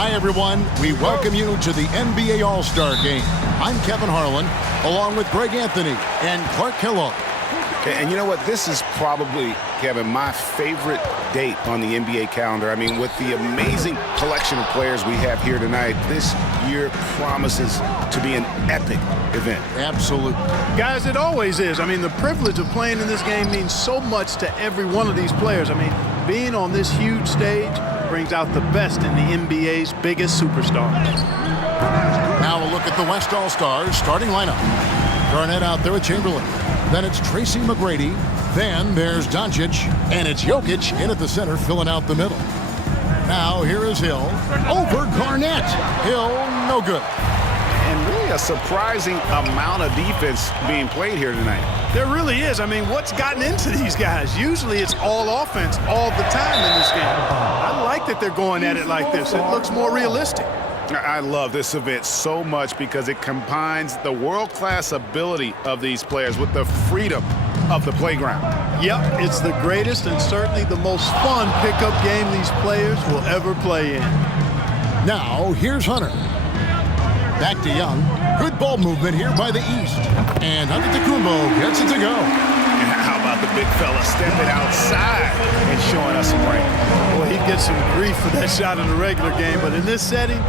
Hi, everyone. We welcome you to the NBA All-Star Game. I'm Kevin Harlan, along with Greg Anthony and Clark Kellogg. And you know what? This is probably, Kevin, my favorite date on the NBA calendar. I mean, with the amazing collection of players we have here tonight, this year promises to be an epic event. Absolutely. Guys, it always is. I mean, the privilege of playing in this game means so much to every one of these players. I mean, being on this huge stage brings out the best in the NBA's biggest superstars. Now a look at the West All-Stars starting lineup. Garnett out there with Chamberlain. Then it's Tracy McGrady. Then there's Doncic. And it's Jokic in at the center, filling out the middle. Now here is Hill. Over Garnett. Hill, no good. And really a surprising amount of defense being played here tonight. There really is. I mean, what's gotten into these guys? Usually it's all offense all the time in this game. I like that they're going at it like this. It looks more realistic. I love this event so much because it combines the world-class ability of these players with the freedom of the playground. Yep, it's the greatest and certainly the most fun pickup game these players will ever play in. Now, here's Hunter. Back to Young. Good ball movement here by the East. And Antetokounmpo gets it to go. And how about the big fella stepping outside and showing us some range? Well, he gets some grief for that shot in the regular game, but in this setting,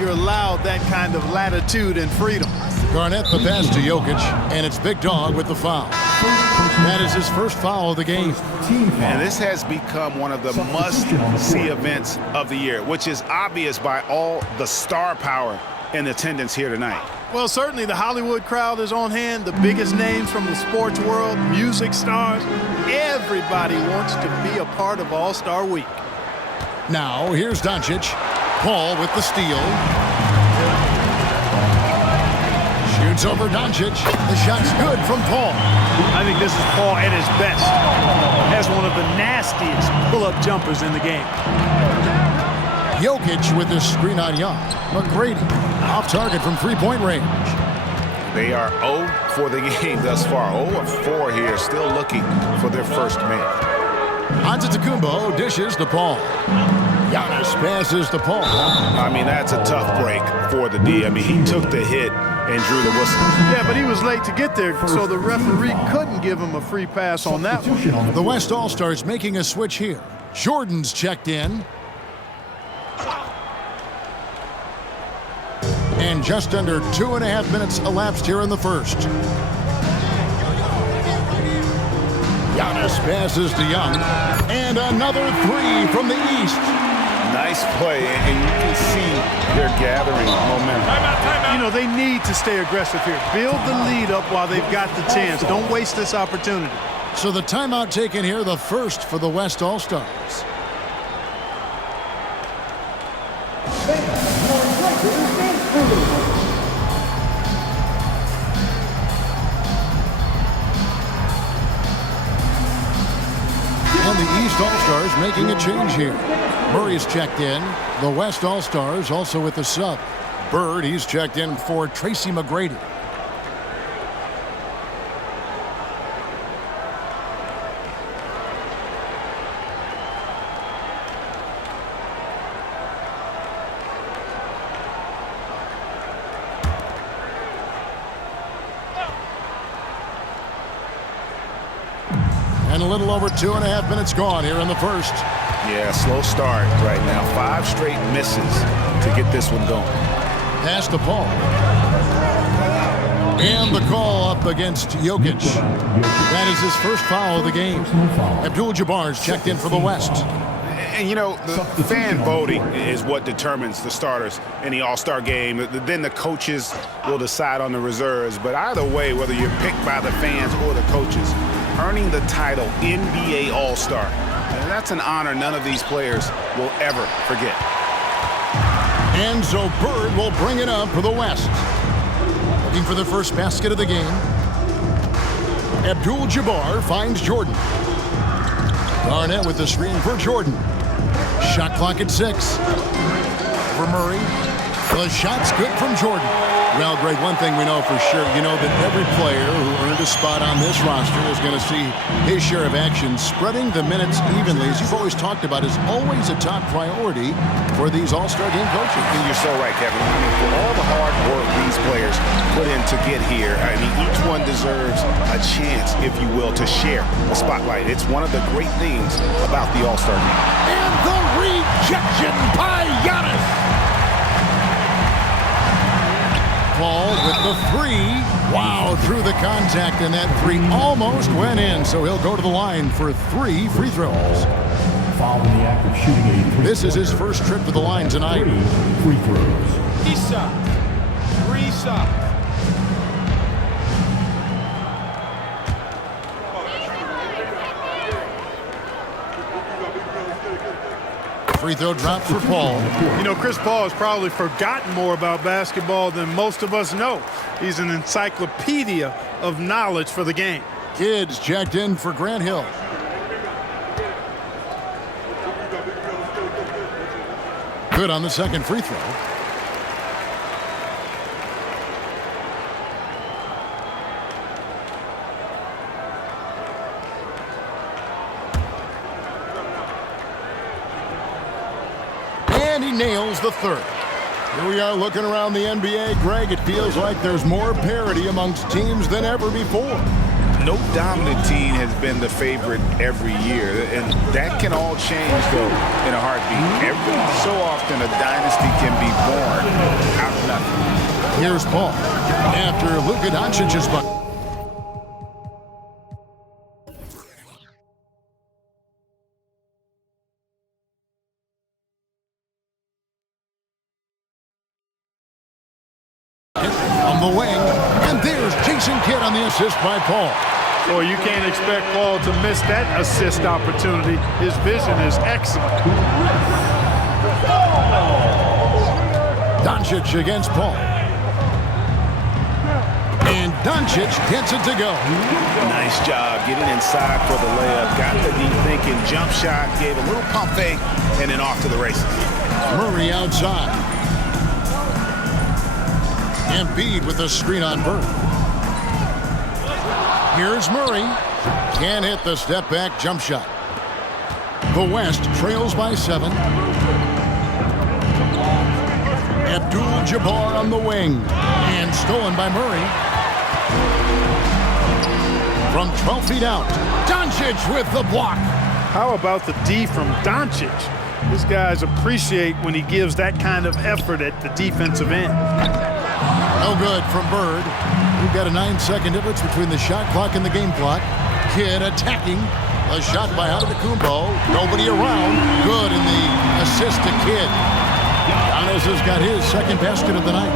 you're allowed that kind of latitude and freedom. Garnett the pass to Jokic, and it's Big Dog with the foul. That is his first foul of the game. And this has become one of the must-see events of the year, which is obvious by all the star power in attendance here tonight. Well, certainly the Hollywood crowd is on hand, the biggest names from the sports world, music stars. Everybody wants to be a part of All-Star Week. Now, here's Doncic. Paul with the steal. Shoots over Doncic. The shot's good from Paul. I think this is Paul at his best. Has one of the nastiest pull-up jumpers in the game. Jokic with the screen on Young. McGrady off target from three-point range. They are 0 for the game thus far. 0 of 4 here, still looking for their first man. Antetokounmpo dishes to Paul. Giannis passes to Paul. I mean, that's a tough break for the D. I mean, he took the hit and drew the whistle. Yeah, but he was late to get there, so the referee couldn't give him a free pass on that one. The West All-Stars making a switch here. Jordan's checked in. And just under 2.5 minutes elapsed here in the first. Giannis passes to Young. And another three from the East. Nice play, and you can see they're gathering momentum. You know, they need to stay aggressive here. Build the lead up while they've got the chance. Don't waste this opportunity. So the timeout taken here, the first for the West All-Stars. And the East All-Stars making a change here. Murray's checked in. The West All-Stars also with the sub. Bird, he's checked in for Tracy McGrady. And a little over 2.5 minutes gone here in the first. Yeah, slow start right now. 5 straight misses to get this one going. Pass to Paul. And the call up against Jokic. That is his first foul of the game. Abdul-Jabbar's checked in for the West. And, you know, the fan voting is what determines the starters in the All-Star game. Then the coaches will decide on the reserves. But either way, whether you're picked by the fans or the coaches, earning the title NBA All-Star, that's an honor none of these players will ever forget. And so Bird will bring it up for the West. Looking for the first basket of the game. Abdul-Jabbar finds Jordan. Garnett with the screen for Jordan. Shot clock at 6. For Murray. The shot's good from Jordan. Well, Greg, one thing we know for sure, you know that every player who earned a spot on this roster is going to see his share of action. Spreading the minutes evenly, as you've always talked about, is always a top priority for these All-Star game coaches. And you're so right, Kevin. I mean, for all the hard work these players put in to get here, I mean, each one deserves a chance, if you will, to share the spotlight. It's one of the great things about the All-Star game. And the rejection by Giannis. Paul with the three. Wow, through the contact, and that three almost went in, so he'll go to the line for 3 free throws. Following the act of shooting a three-pointer. This is his first trip to the line tonight. 3 free throws. Issa. Risa. Free throw drop for Paul. You know, Chris Paul has probably forgotten more about basketball than most of us know. He's an encyclopedia of knowledge for the game. Kids checked in for Grant Hill. Good on the second free throw. And he nails the third. Here we are looking around the NBA. Greg, it feels like there's more parity amongst teams than ever before. No dominant team has been the favorite every year, and that can all change, though, in a heartbeat. Every so often, a dynasty can be born out of nothing. Here's Paul after Luka Doncic's bucket. On the wing, and there's Jason Kidd on the assist by Paul. Boy, you can't expect Paul to miss that assist opportunity. His vision is excellent. Doncic against Paul. And Doncic gets it to go. Nice job getting inside for the layup. Got the deep thinking jump shot, gave a little pump fake, and then off to the races. Murray outside. Embiid with a screen on Bird. Here's Murray. Can't hit the step-back jump shot. The West trails by 7. Abdul-Jabbar on the wing. And stolen by Murray. From 12 feet out, Doncic with the block. How about the D from Doncic? These guys appreciate when he gives that kind of effort at the defensive end. No good from Bird. We've got a 9-second difference between the shot clock and the game clock. Kidd attacking. A shot by Antetokounmpo. Nobody around. Good in the assist to Kidd. Giannis has got his second basket of the night.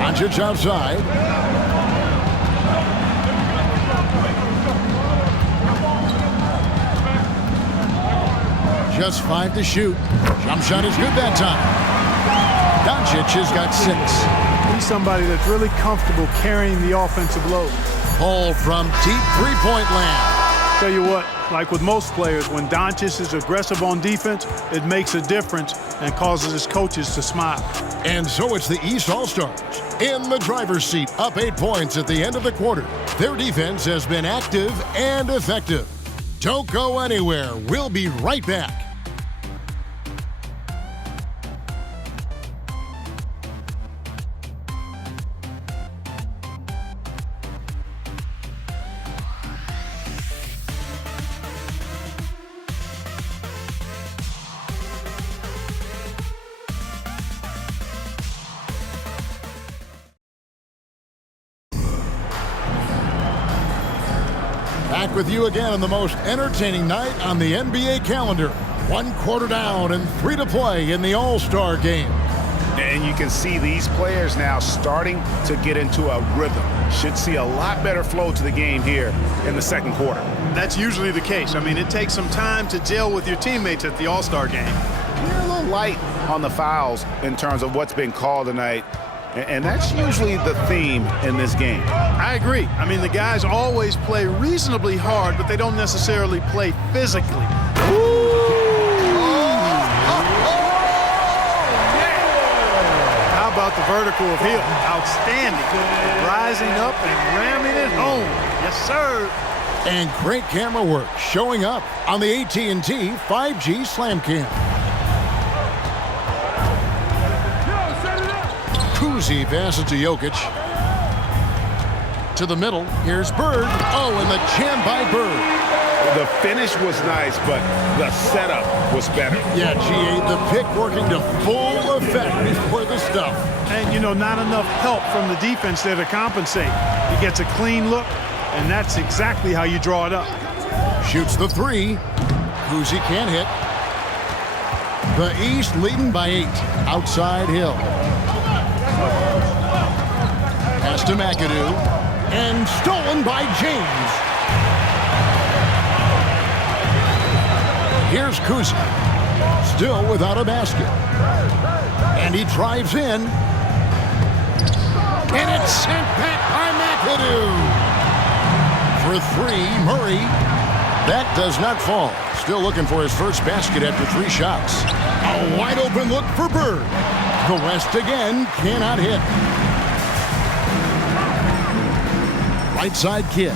Doncic outside. Just 5 to shoot. Jump shot is good that time. Doncic has got 6. He's somebody that's really comfortable carrying the offensive load. Paul from deep three-point land. Tell you what, like with most players, when Doncic is aggressive on defense, it makes a difference and causes his coaches to smile. And so it's the East All-Stars in the driver's seat, up 8 points at the end of the quarter. Their defense has been active and effective. Don't go anywhere. We'll be right back. Back with you again on the most entertaining night on the NBA calendar. 1 quarter down and 3 to play in the All-Star game. And you can see these players now starting to get into a rhythm. Should see a lot better flow to the game here in the second quarter. That's usually the case. I mean, it takes some time to gel with your teammates at the All-Star game. You're a little light on the fouls in terms of what's been called tonight. And that's usually the theme in this game. I agree. I mean, the guys always play reasonably hard, but they don't necessarily play physically. vertical of Hill. Outstanding. Rising up and ramming it home. Yes, sir. And great camera work showing up on the AT&T 5G Slam Cam. Kuzi passes to Jokic. To the middle. Here's Bird. Oh, and the jam by Bird. The finish was nice, but the setup was better. Yeah, G.A., the pick working to full effect before the stuff. And, you know, not enough help from the defense there to compensate. He gets a clean look, and that's exactly how you draw it up. Shoots the three. Kuzi can't hit. The East leading by 8. Outside Hill. Pass to McAdoo. And stolen by James. Here's Kuzi. Still without a basket. And he drives in. And it's sent back by McAdoo. For 3, Murray. That does not fall. Still looking for his first basket after 3 shots. A wide open look for Bird. The West again cannot hit. Right side Kidd.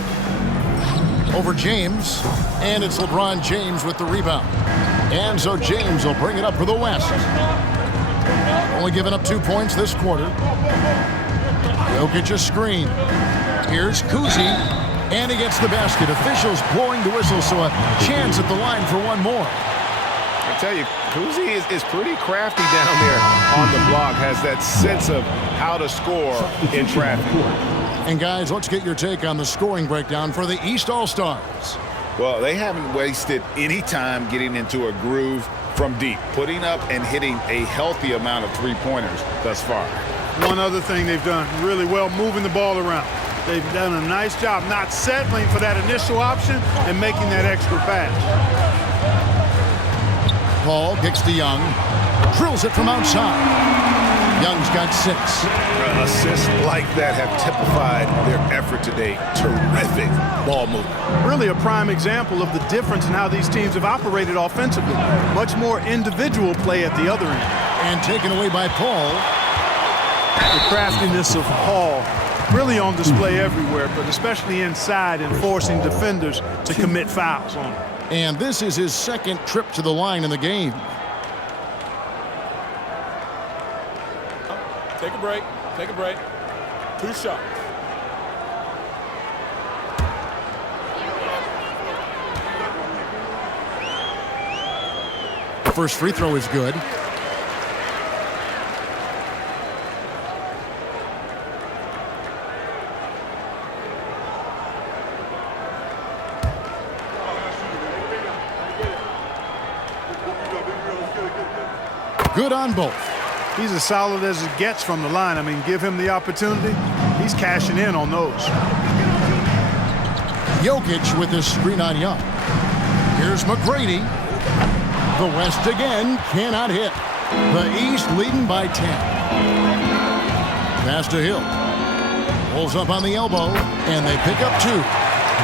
Over James. And it's LeBron James with the rebound. And so James will bring it up for the West. Only giving up 2 points this quarter. Jokic a screen. Here's Kuzi. And he gets the basket. Officials blowing the whistle, so a chance at the line for one more. I tell you, Kuzi is pretty crafty down there on the block. Has that sense of how to score in traffic. And guys, let's get your take on the scoring breakdown for the East All-Stars. Well, they haven't wasted any time getting into a groove from deep, putting up and hitting a healthy amount of three-pointers thus far. One other thing they've done really well, moving the ball around. They've done a nice job not settling for that initial option and making that extra pass. Paul kicks to Young. Drills it from outside. Young's got 6. Assists like that have typified their effort today. Terrific ball movement. Really a prime example of the difference in how these teams have operated offensively. Much more individual play at the other end. And taken away by Paul. The craftiness of Paul really on display everywhere, but especially inside and forcing defenders to commit fouls on him. And this is his 2nd trip to the line in the game. Take a break. Take a break. 2 shots. First free throw is good. Good on both. He's as solid as it gets from the line. I mean, give him the opportunity. He's cashing in on those. Jokic with his screen on Young. Here's McGrady. The West again cannot hit. The East leading by 10. Pass to Hill. Pulls up on the elbow, and they pick up 2.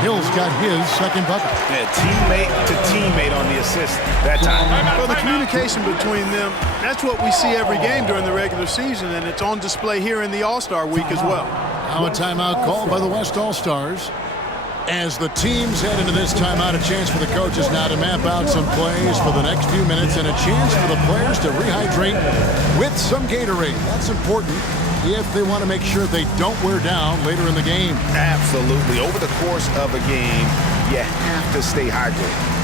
Hill's got his 2nd bucket. Yeah, teammate to teammate on the assist that time. Well, the communication between them, that's what we see every game during the regular season, and it's on display here in the All-Star week as well. Now a timeout called by the West All-Stars. As the teams head into this timeout, a chance for the coaches now to map out some plays for the next few minutes and a chance for the players to rehydrate with some Gatorade. That's important if they want to make sure they don't wear down later in the game. Absolutely. Over the course of a game, you have to stay hydrated.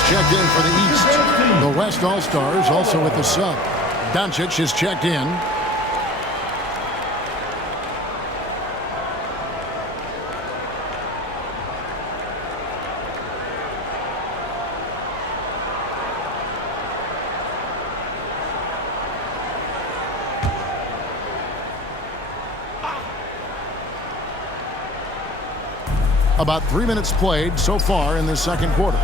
has checked in for the East. The West All-Stars also with the sub. Doncic is checked in. About 3 minutes played so far in the second quarter.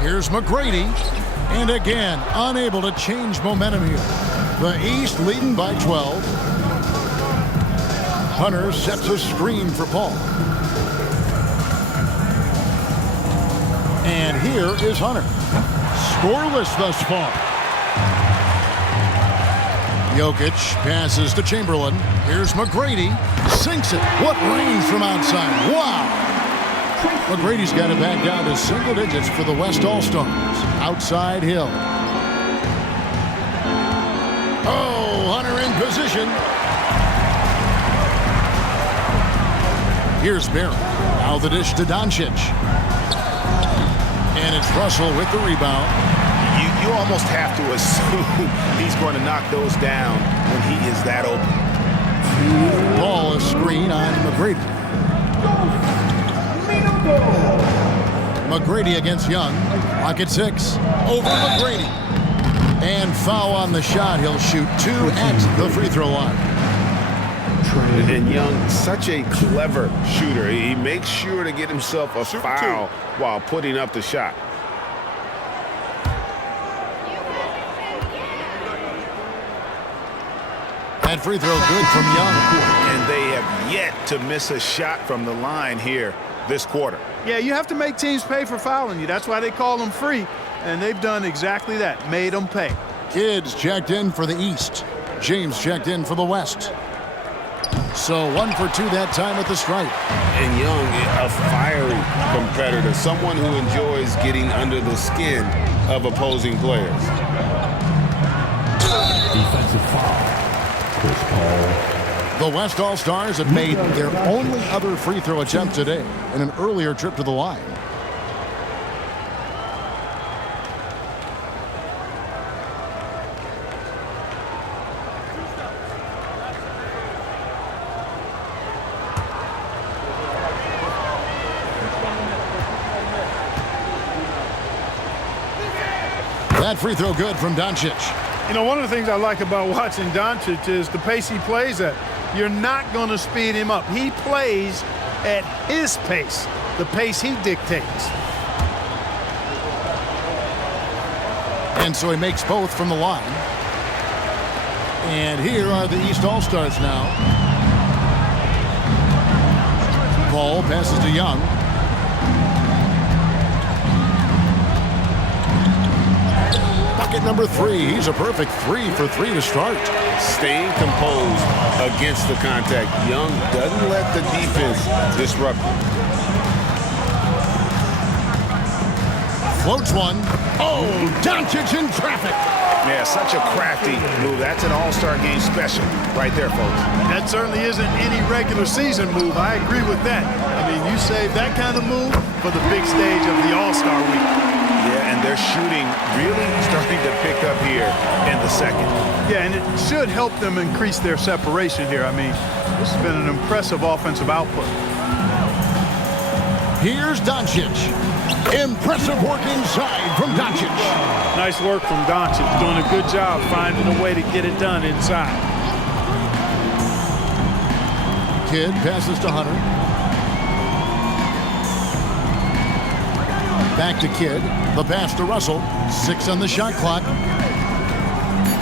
Here's McGrady. And again, unable to change momentum here. The East leading by 12. Hunter sets a screen for Paul. And here is Hunter. Scoreless thus far. Jokic passes to Chamberlain. Here's McGrady. Sinks it. What range from outside. Wow. McGrady's got it back down to single digits for the West All-Stars. Outside Hill. Oh, Hunter in position. Here's Barrett. Now the dish to Doncic. And it's Russell with the rebound. You almost have to assume he's going to knock those down when he is that open. Ball is screen on McGrady. McGrady against Young. Clock at 6. Over McGrady. And foul on the shot. He'll shoot 2 at the free throw line. And Young, such a clever shooter. He makes sure to get himself a foul while putting up the shot. That free throw good from Young. And they have yet to miss a shot from the line here this quarter. Yeah, you have to make teams pay for fouling you. That's why they call them free. And they've done exactly that, made them pay. Kids checked in for the East. James checked in for the West. So 1 for 2 that time at the stripe. And Young, a fiery competitor, someone who enjoys getting under the skin of opposing players. Defensive foul. Chris Paul. The West All-Stars have made their only other free throw attempt today in an earlier trip to the line. That free throw good from Doncic. You know, one of the things I like about watching Doncic is the pace he plays at. You're not going to speed him up. He plays at his pace, the pace he dictates. And so he makes both from the line. And here are the East All-Stars now. Paul passes to Young. Bucket number 3. He's a perfect 3 for 3 to start. Staying composed against the contact. Young doesn't let the defense disrupt him. Floats one. Oh, Doncic in traffic. Yeah, such a crafty move. That's an all-star game special right there, folks. That certainly isn't any regular season move. I agree with that. I mean, you save that kind of move for the big stage of the All-Star week. Yeah, and their shooting really starting to pick up here in the second. Yeah, and it should help them increase their separation here. I mean, this has been an impressive offensive output. Here's Doncic. Impressive work inside from Doncic. Nice work from Doncic. Doing a good job finding a way to get it done inside. Kidd passes to Hunter. Back to Kidd. The pass to Russell. 6 on the shot clock.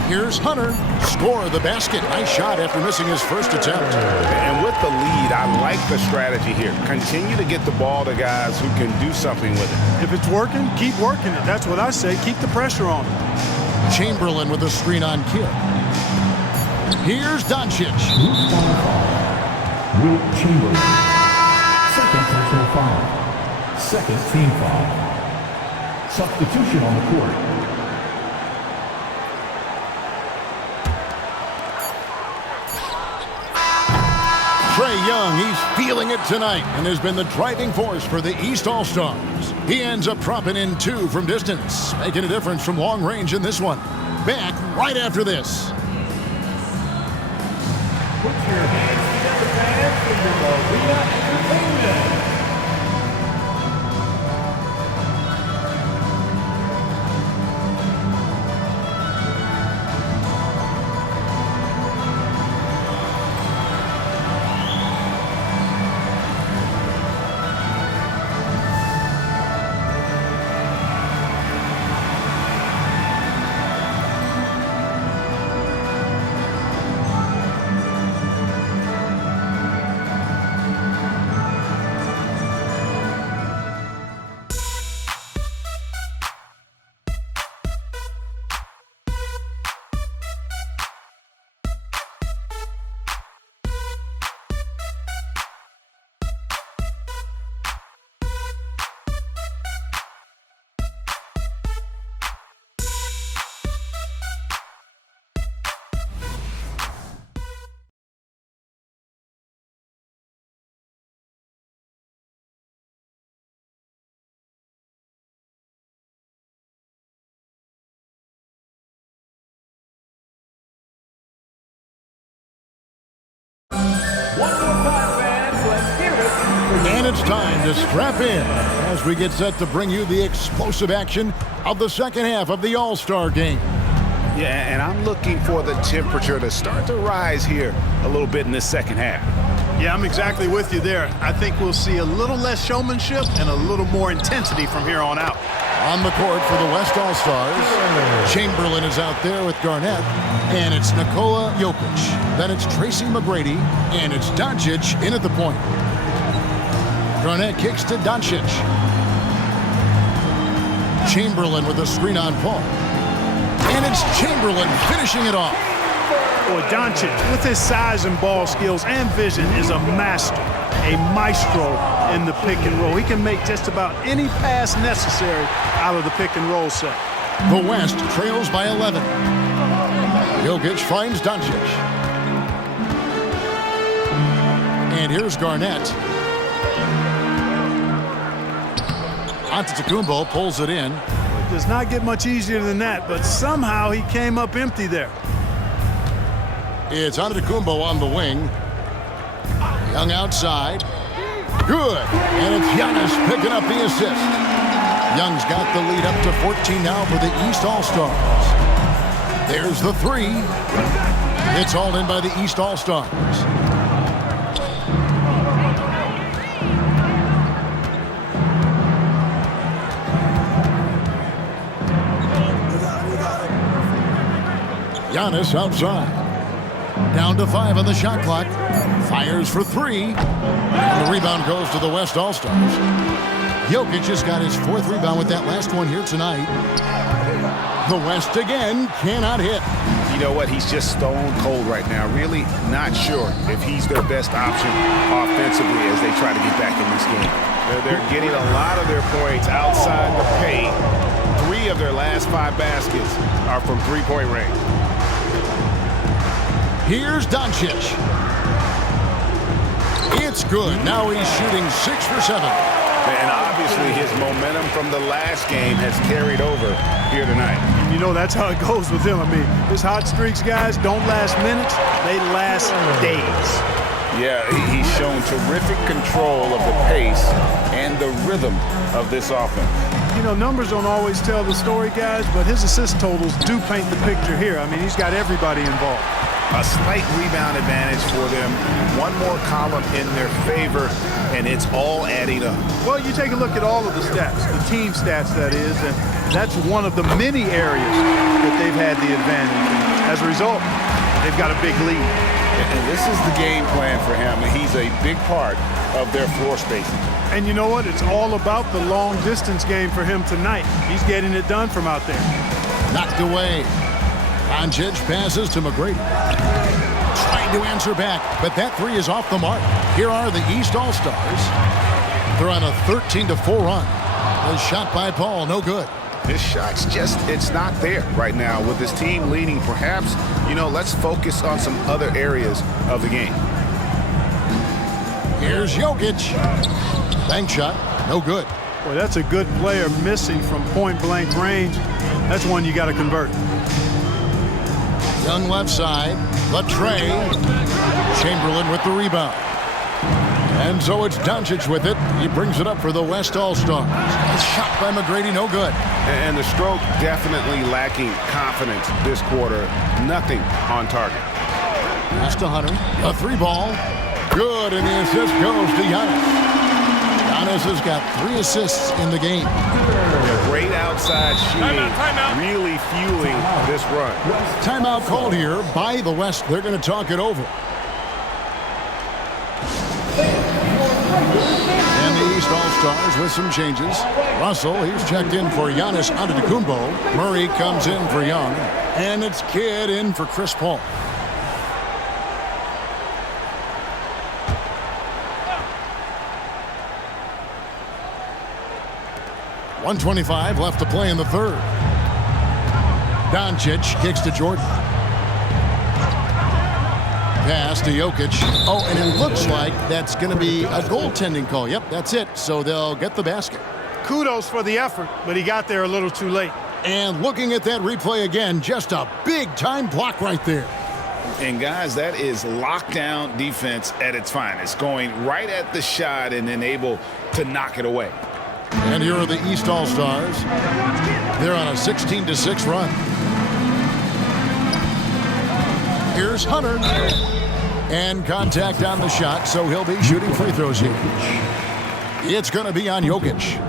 Here's Hunter. Score the basket. Nice shot after missing his first attempt. And with the lead, I like the strategy here. Continue to get the ball to guys who can do something with it. If it's working, keep working it. That's what I say. Keep the pressure on it. Chamberlain with a screen on Kidd. Here's Doncic. Will Chamberlain. Second personal foul. Second team foul. Substitution on the court. Trae Young, he's feeling it tonight and has been the driving force for the East All-Stars. He ends up dropping in 2 from distance, making a difference from long range in this one. Back right after this. Put your hands together, fans, for your Arena Entertainment. One more time, fans. Let's hear it. And it's time to strap in as we get set to bring you the explosive action of the second half of the All-Star game. Yeah, and I'm looking for the temperature to start to rise here a little bit in this second half. Yeah, I'm exactly with you there. I think we'll see a little less showmanship and a little more intensity from here on out. On the court for the West All-Stars, Chamberlain is out there with Garnett, and it's Nikola Jokic. Then it's Tracy McGrady, and it's Doncic in at the point. Garnett kicks to Doncic. Chamberlain with a screen on Paul. And it's Chamberlain finishing it off. Boy, Doncic, with his size and ball skills and vision, is a master, a maestro in the pick and roll. He can make just about any pass necessary out of the pick and roll set. The West trails by 11. Jokic finds Doncic. And here's Garnett. Antetokounmpo pulls it in. It does not get much easier than that, but somehow he came up empty there. It's Antetokounmpo on the wing. Young outside. Good. And it's Giannis picking up the assist. Young's got the lead up to 14 now for the East All-Stars. There's the 3. It's all in by the East All-Stars. Giannis outside. Down to 5 on the shot clock. Fires for 3. And the rebound goes to the West All-Stars. Jokic has got his 4th rebound with that last one here tonight. The West again cannot hit. You know what? He's just stone cold right now. Really not sure if he's their best option offensively as they try to get back in this game. They're getting a lot of their points outside the paint. 3 of their last 5 baskets are from three-point range. Here's Doncic. It's good. Now he's shooting 6 for 7. And obviously his momentum from the last game has carried over here tonight. And you know that's how it goes with him. I mean, his hot streaks, guys, don't last minutes. They last days. Yeah, he's shown terrific control of the pace and the rhythm of this offense. You know, numbers don't always tell the story, guys, but his assist totals do paint the picture here. I mean, he's got everybody involved. A slight rebound advantage for them. One more column in their favor, and it's all adding up. Well, you take a look at all of the stats, the team stats, that is, and that's one of the many areas that they've had the advantage. And as a result, they've got a big lead. And this is the game plan for him, and he's a big part of their floor spacing. And you know what? It's all about the long-distance game for him tonight. He's getting it done from out there. Knocked away. Doncic passes to McGrady. Trying to answer back, but that 3 is off the mark. Here are the East All-Stars. They're on a 13-4 run. The shot by Paul, no good. His shot's just, it's not there right now. With his team leading, perhaps, you know, let's focus on some other areas of the game. Here's Jokic. Bank shot, no good. Boy, that's a good player missing from point-blank range. That's one you got to convert. Young left side. Latrey. Chamberlain with the rebound. And so it's Doncic with it. He brings it up for the West All-Stars. A shot by McGrady, no good. And the stroke definitely lacking confidence this quarter. Nothing on target. Pass to Hunter. A three ball. Good, and the assist goes to Giannis. Giannis has got 3 assists in the game. Great outside shooting. Timeout. Really fueling this run. Timeout called here by the West. They're going to talk it over. And the East All-Stars with some changes. Russell, he's checked in for Giannis Antetokounmpo. Murray comes in for Young. And it's Kidd in for Chris Paul. .125 left to play in the third. Doncic kicks to Jordan. Pass to Jokic. Oh, and it looks like that's going to be a goaltending call. Yep, that's it. So they'll get the basket. Kudos for the effort, but he got there a little too late. And looking at that replay again, just a big-time block right there. And, guys, that is lockdown defense at its finest. Going right at the shot and then able to knock it away. And here are the East All-Stars. They're on a 16-6 run. Here's Hunter. And contact on the shot, so he'll be shooting free throws here. It's going to be on Jokic.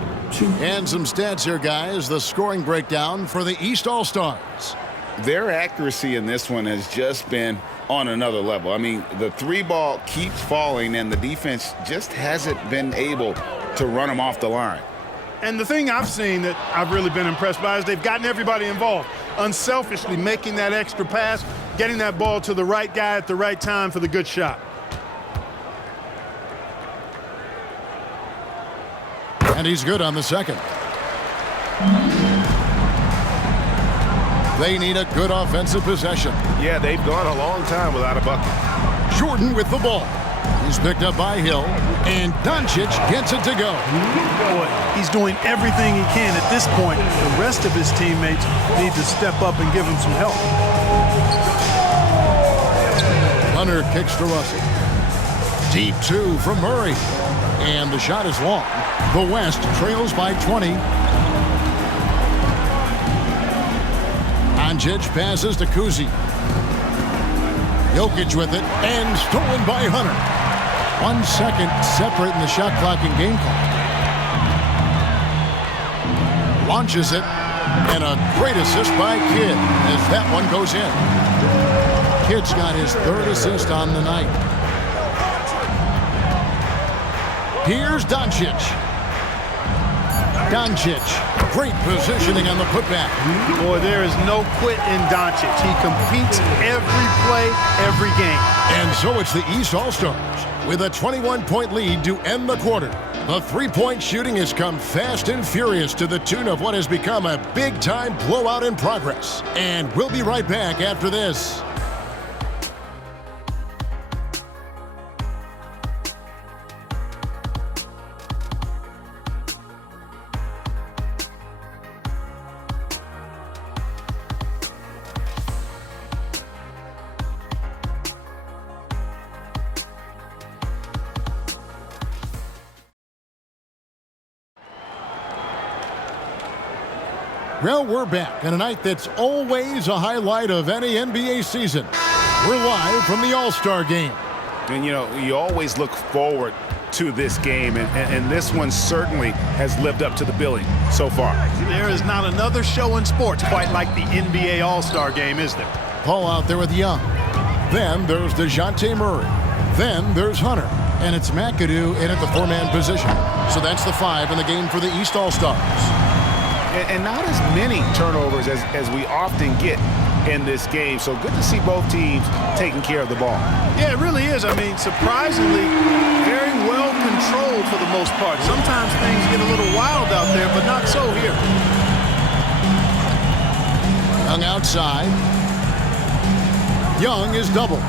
And some stats here, guys. The scoring breakdown for the East All-Stars. Their accuracy in this one has just been on another level. I mean, the 3-ball keeps falling, and the defense just hasn't been able to run them off the line. And the thing I've seen that I've really been impressed by is they've gotten everybody involved. Unselfishly making that extra pass, getting that ball to the right guy at the right time for the good shot. And he's good on the second. They need a good offensive possession. Yeah, they've gone a long time without a bucket. Jordan with the ball. He's picked up by Hill, and Doncic gets it to go. Boy, he's doing everything he can at this point. The rest of his teammates need to step up and give him some help. Hunter kicks to Russell. Deep 2 from Murray. And the shot is long. The West trails by 20. Doncic passes to Kuzi. Jokic with it, and stolen by Hunter. 1 second separating the shot clock and game clock. Launches it, and a great assist by Kidd as that one goes in. Kidd's got his 3rd assist on the night. Here's Doncic. Doncic, great positioning on the putback. Boy, there is no quit in Doncic. He competes every play, every game. And so it's the East All-Stars with a 21-point lead to end the quarter. The three-point shooting has come fast and furious to the tune of what has become a big-time blowout in progress. And we'll be right back after this. Well, we're back on a night that's always a highlight of any NBA season. We're live from the All-Star game. And, you know, you always look forward to this game, and this one certainly has lived up to the billing so far. There is not another show in sports quite like the NBA All-Star game, is there? Paul out there with Young. Then there's DeJounte Murray. Then there's Hunter. And it's McAdoo in at the 4-man position. So that's the 5 in the game for the East All-Stars. And not as many turnovers as we often get in this game. So good to see both teams taking care of the ball. Yeah, it really is. I mean, surprisingly, very well controlled for the most part. Sometimes things get a little wild out there, but not so here. Young outside. Young is doubled.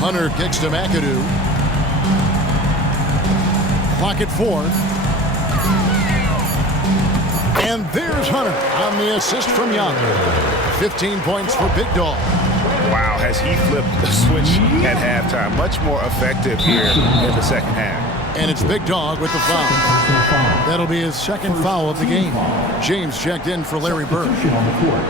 Hunter kicks to McAdoo. Clock at 4. And there's Hunter on the assist from Young. 15 points for Big Dog. Wow, has he flipped the switch at halftime. Much more effective here in the second half. And it's Big Dog with the foul. That'll be his second foul of the game. James checked in for Larry Bird. Substitution on the court.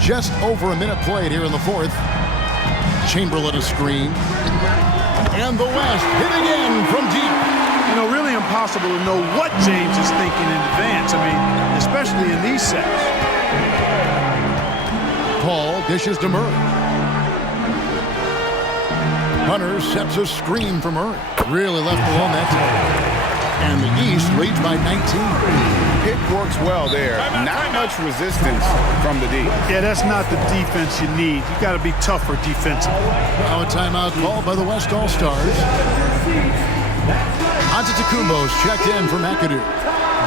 Just over a minute played here in the fourth. Chamberlain a screen. And the West hit again from deep. You know, really impossible to know what James is thinking in advance. I mean, especially in these sets. Paul dishes to Murray. Hunter sets a screen for Murray. Really left alone that time. And the East leads by 19. Pick works well there. Not much resistance from the D. Yeah, that's not the defense you need. You got to be tougher defensively. Now a timeout called by the West All-Stars. Antetokounmpo's checked in for McAdoo.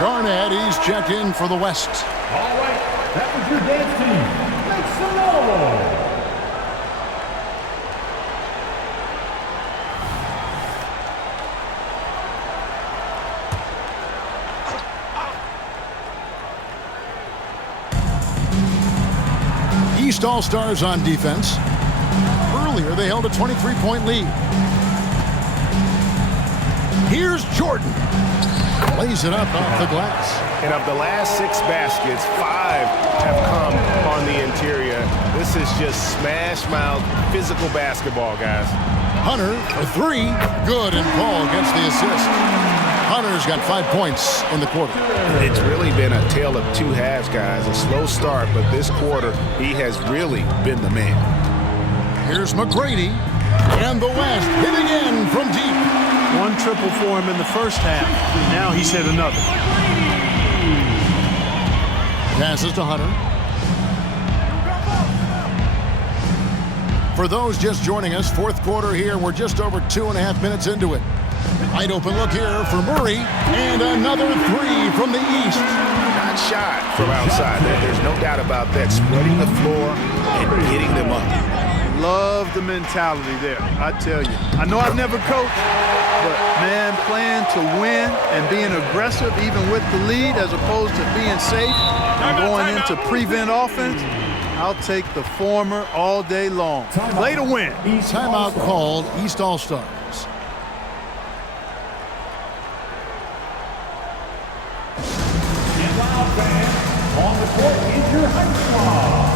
Garnett, he's checked in for the West. All right, that was your dance team. Make some noise. East All-Stars on defense. Earlier, they held a 23-point lead. Here's Jordan. Lays it up off the glass. And of the last 6 baskets, 5 have come on the interior. This is just smash-mouth physical basketball, guys. Hunter, a 3. Good, and Paul gets the assist. Hunter's got 5 points in the quarter. It's really been a tale of 2 halves, guys. A slow start, but this quarter, he has really been the man. Here's McGrady. And the West hit again from deep. 1 triple for him in the first half. Now he's hit another. Passes to Hunter. For those just joining us, fourth quarter here. We're just over 2.5 minutes into it. Wide open look here for Murray. And another 3 from the East. Not shot from outside. There's no doubt about that. Spreading the floor and getting them up. Love the mentality there, I tell you. I know I've never coached, but, man, playing to win and being aggressive even with the lead as opposed to being safe and going into prevent offense, I'll take the former all day long. Play to win. Timeout called, East All-Stars. And Wild fans, on the court is your high squad.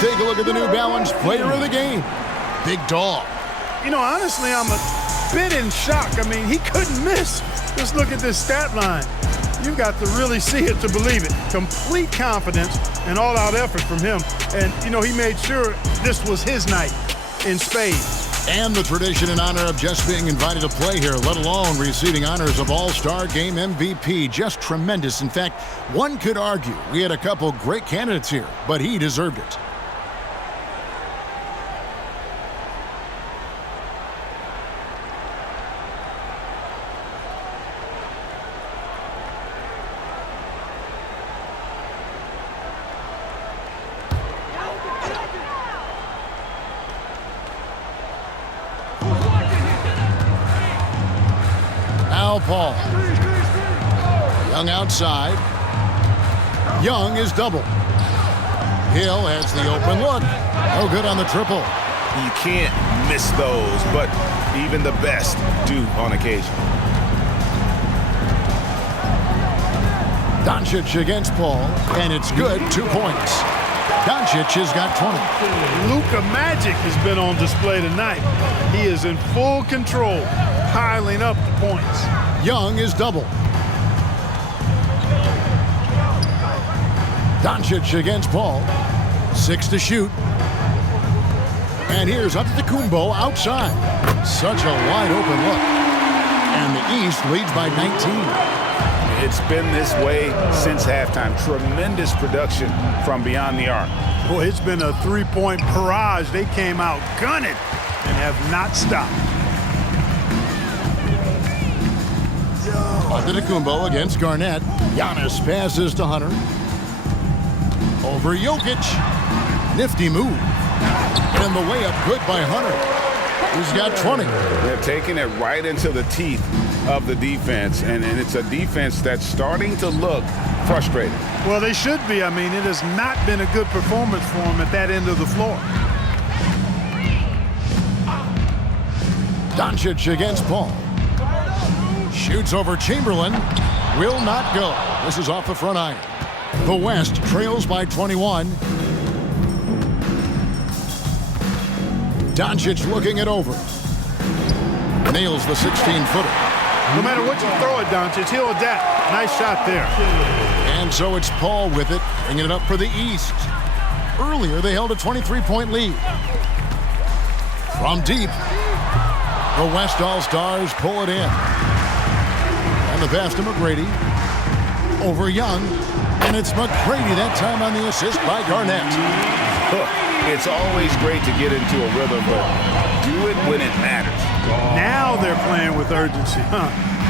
Take a look at the New Balance player of the game, Big Dog. You know, honestly, I'm a bit in shock. I mean, he couldn't miss. Just look at this stat line. You've got to really see it to believe it. Complete confidence and all-out effort from him. And, you know, he made sure this was his night in spades. And the tradition and honor of just being invited to play here, let alone receiving honors of All-Star Game MVP. Just tremendous. In fact, one could argue we had a couple great candidates here, but he deserved it. Paul. Young outside. Young is double. Hill has the open look. No good on the triple. You can't miss those, but even the best do on occasion. Doncic against Paul, and it's good. 2 points. Doncic has got 20. Luka Magic has been on display tonight. He is in full control, piling up the points. Young is double. Doncic against Paul. 6 to shoot. And here's Antetokounmpo outside. Such a wide open look. And the East leads by 19. It's been this way since halftime. Tremendous production from beyond the arc. Boy, it's been a three-point barrage. They came out gunning and have not stopped. Antetokounmpo against Garnett. Giannis passes to Hunter. Over Jokic. Nifty move. And the layup good by Hunter. He's got 20. They're taking it right into the teeth of the defense, and it's a defense that's starting to look frustrated. Well, they should be. I mean, it has not been a good performance for them at that end of the floor. Doncic against Paul. Shoots over Chamberlain. Will not go. This is off the front iron. The West trails by 21. Doncic looking it over. Nails the 16-footer. No matter what you throw at Doncic, he'll adapt. Nice shot there. And so it's Paul with it, bringing it up for the East. Earlier, they held a 23-point lead. From deep, the West All-Stars pull it in. And the pass to McGrady. Over Young. And it's McGrady that time on the assist by Garnett. It's always great to get into a rhythm, but do it when it matters. Now they're playing with urgency.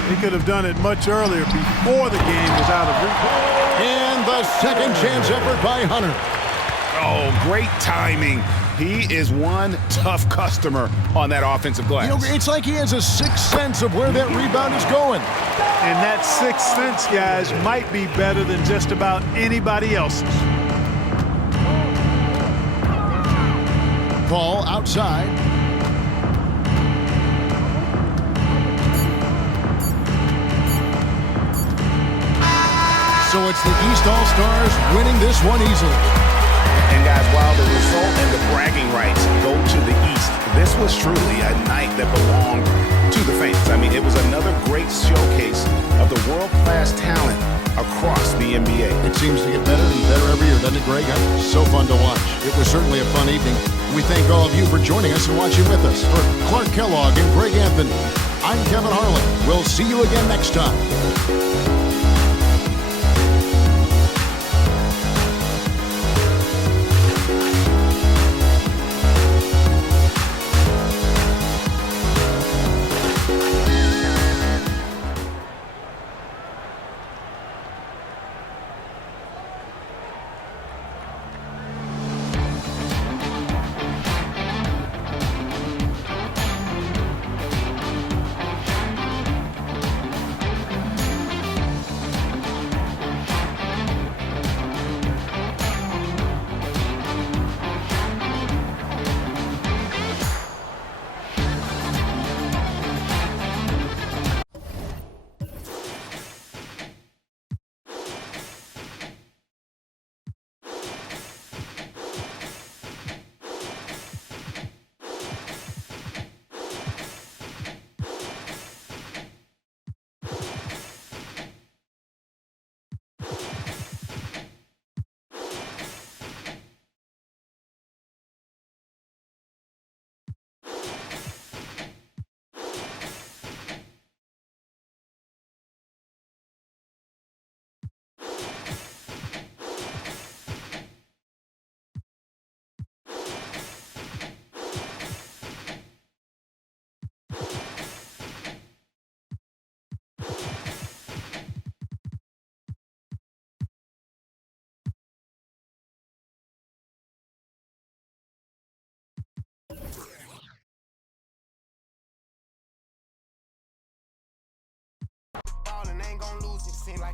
They could have done it much earlier before the game was out of reach. And the second chance effort by Hunter. Oh, great timing. He is one tough customer on that offensive glass. You know, it's like he has a sixth sense of where that rebound is going. And that sixth sense, guys, might be better than just about anybody else's. Paul outside. So it's the East All-Stars winning this one easily. And guys, while the result and the bragging rights go to the East, this was truly a night that belonged to the fans. I mean, it was another great showcase of the world-class talent across the NBA. It seems to get better and better every year, doesn't it, Greg? So fun to watch. It was certainly a fun evening. We thank all of you for joining us and watching with us. For Clark Kellogg and Greg Anthony, I'm Kevin Harlan. We'll see you again next time.